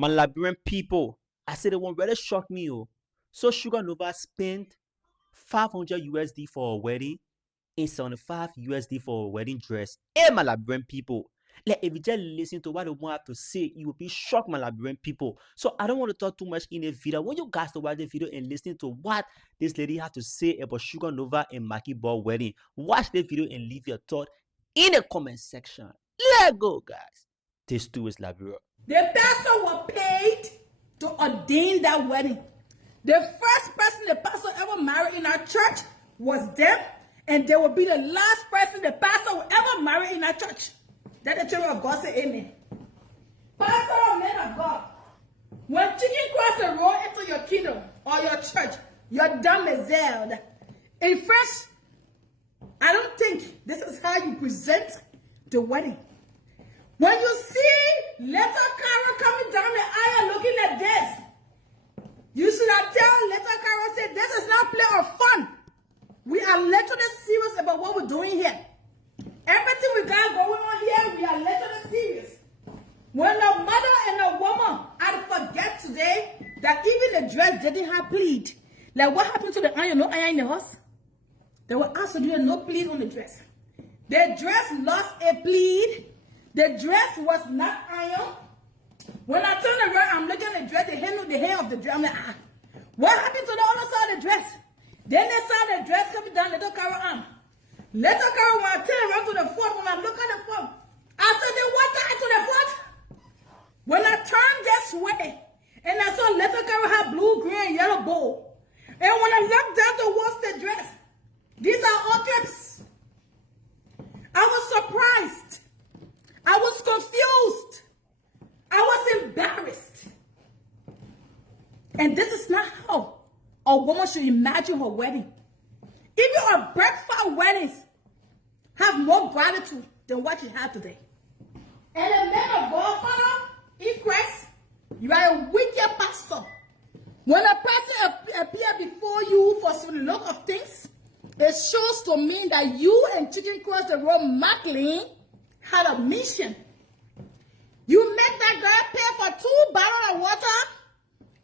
My Liberian people, I said it won't really shock me. Oh. So Sugar Nova spent 500 USD for a wedding and 75 USD for a wedding dress. Hey, my Liberian people. Like, if you just listen to what the woman have to say, you will be shocked, my Liberian people. So I don't want to talk too much in the video. I want you guys to watch the video and listen to what this lady had to say about Sugar Nova and Maki Ball wedding. Watch the video and leave your thought in the comment section. Let's go, guys. This too is Liberia. The pastor was paid to ordain that wedding. The first person the pastor ever married in our church was them, and they will be the last person the pastor will ever marry in our church. That the children of God say amen. Pastor or man of God, when chicken cross the road into your kingdom or your church, your demoiselle, in French, I don't think this is how you present the wedding. When you see Little Carol coming down the aisle looking at this, you should have tell Little Carol, say, this is not play or fun. We are literally serious about what we're doing here. Everything we got going on here, we are literally serious. When a mother and a woman, I forget today that even the dress didn't have pleat. Like what happened to the iron? No iron in the house. There were absolutely no pleat on the dress. The dress lost a pleat. The dress was not iron. When I turn around, I'm looking at the dress, the hem of the dress. I'm like, what happened to the other side of the dress? Then they saw the dress coming down Little Carol arm. Little Carol, when I turn around to the front, when I look at the front, I said, they what tied to the front? When I turned this way, and I saw Little Carol have blue, green, yellow bow. And when I looked down towards the dress, these are objects. I was surprised. I was confused. I was embarrassed. And this is not how a woman should imagine her wedding. Even a breakfast weddings have more gratitude than what you have today. And a man of God, Father, in Christ, you are a wicked pastor. When a person appears before you for some look of things, it shows to me that you and Chicken Cross the Road Macklin had a mission. You make that guy pay for 2 barrels of water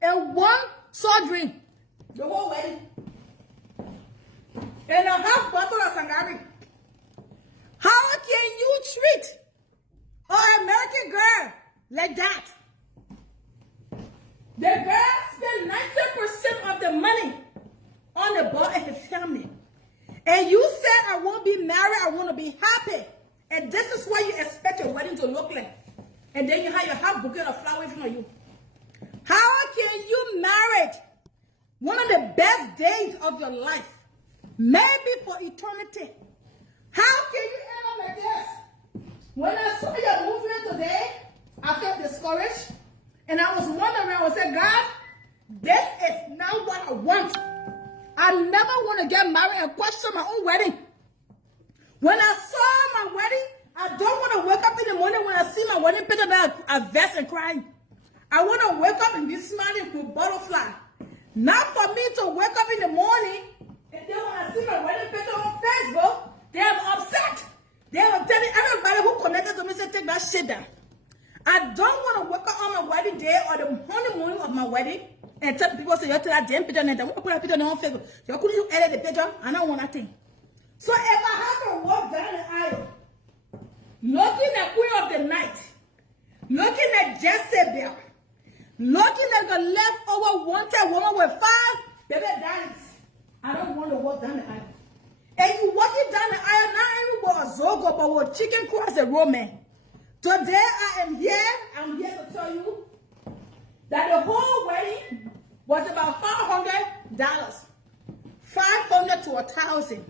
and 1 soft drink. The whole wedding. And a half bottle of sangari. How can you treat an American girl like that? The girl spent 90% of the money on the boy and his family. And you said, I won't be married, I want to be happy. And this is what you expect your wedding to look like. And then you have your half bouquet of flowers in front of you. How can you marry one of the best days of your life? Maybe for eternity. How can you end up like this? When I saw your movement today, I felt discouraged. And I was wondering, I said, God, this is not what I want. I never want to get married and question my own wedding. When I saw my wedding, I don't want to wake up in the morning when I see my wedding picture that I vest and crying. I want to wake up and be smiling with butterfly. Not for me to wake up in the morning and then when I see my wedding picture on Facebook, they are upset. They are telling everybody who connected to me, say, take that shit down. I don't want to wake up on my wedding day or the honeymoon of my wedding and tell people, say, you take that damn picture and I want to put that picture on Facebook. You couldn't edit the picture? I don't want that thing. So if I have to walk down the aisle, looking at Queen of the Night, looking at Jezebel, looking at the leftover wanted woman with 5 baby daddies, I don't want to walk down the aisle. And you walking down the aisle, not even with a Zogo, but with Chicken Cross the Road man. Today I am here, I'm here to tell you that the whole wedding was about $500. 500 to 1,000.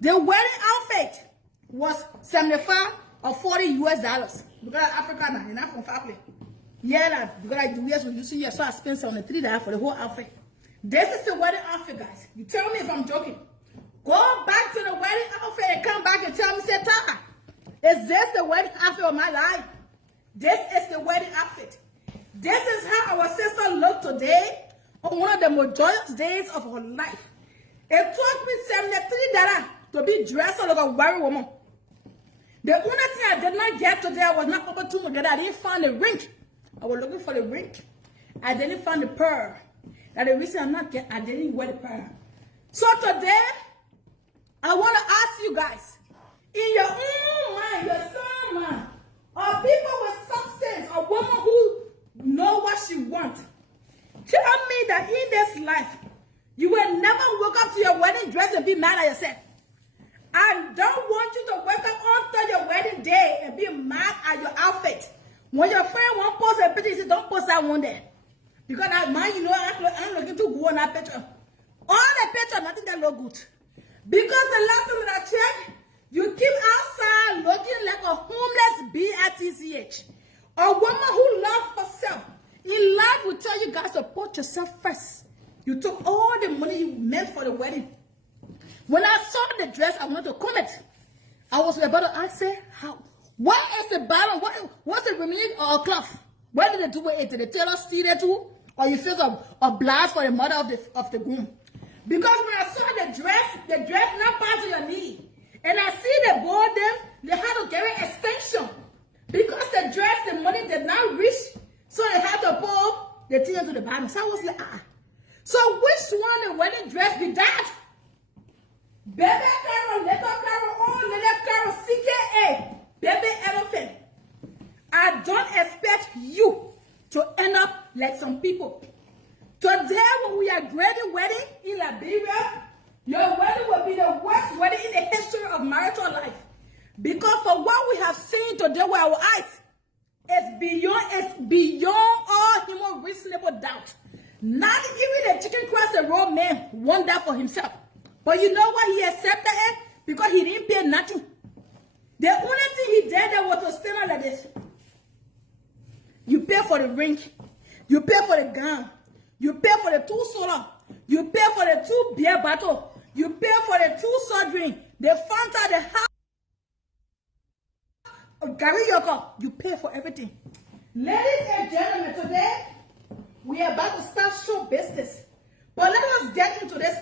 The wedding outfit was 75 or 40 US dollars. Because I'm African now, and I'm from family. Yeah, because I do years when you see here, so I spent $73 for the whole outfit. This is the wedding outfit, guys. You tell me if I'm joking. Go back to the wedding outfit and come back and tell me, say, Tata, is this the wedding outfit of my life? This is the wedding outfit. This is how our sister looked today on one of the most joyous days of her life. It took me $73 to be dressed like a wedding woman. The only thing I did not get today, I was not able to get. I didn't find a ring I was looking for the ring. I didn't find the pearl. That's the reason I didn't wear the pearl. So today, I want to ask you guys, in your own mind, your son mind, are people with substance, a woman who know what she wants? Tell me that in this life, you will never wake up to your wedding dress and be mad at yourself. I don't want you to wake up after your wedding day and be mad at your outfit. When your friend won't post a picture, you say, don't post that one there. Because I mind, you know, I'm looking to go on that picture. All the picture, nothing that look good. Because the last time that I checked, you keep outside looking like a homeless B-I-T-C-H. A woman who loves herself. In life, will tell you guys to put yourself first. You took all the money you meant for the wedding. When I saw the dress, I wanted to comment. I was about to ask her, how? What is the bottom? What's the remaining cloth? Where did they do it? Did the tailor steal it too? Or you feel a blast for the mother of the groom? Because when I saw the dress not past to your knee. And I see the board them, they had to carry extension. Because the dress, the money did not reach. So they had to pull the thing to the bottom. So I was like, So which one the wedding dress be that? Baby Carol, little Carol, oh, little Carol, CKA, baby elephant. I don't expect you to end up like some people. Today, when we are grading wedding in Liberia, your wedding will be the worst wedding in the history of marital life. Because for what we have seen today with our eyes, it's beyond all human reasonable doubt. Not even the chicken cross the road man want that for himself. But you know what? He accepted it because he didn't pay nothing. The only thing he did there was to stand like this. You pay for the ring. You pay for the gown. You pay for the 2 soda. You pay for the 2 beer bottle. You pay for the 2 soft drink. The Fanta, the house. Gary Yoko. You pay for everything. Ladies and gentlemen, today we are about to start show business. But let us get into this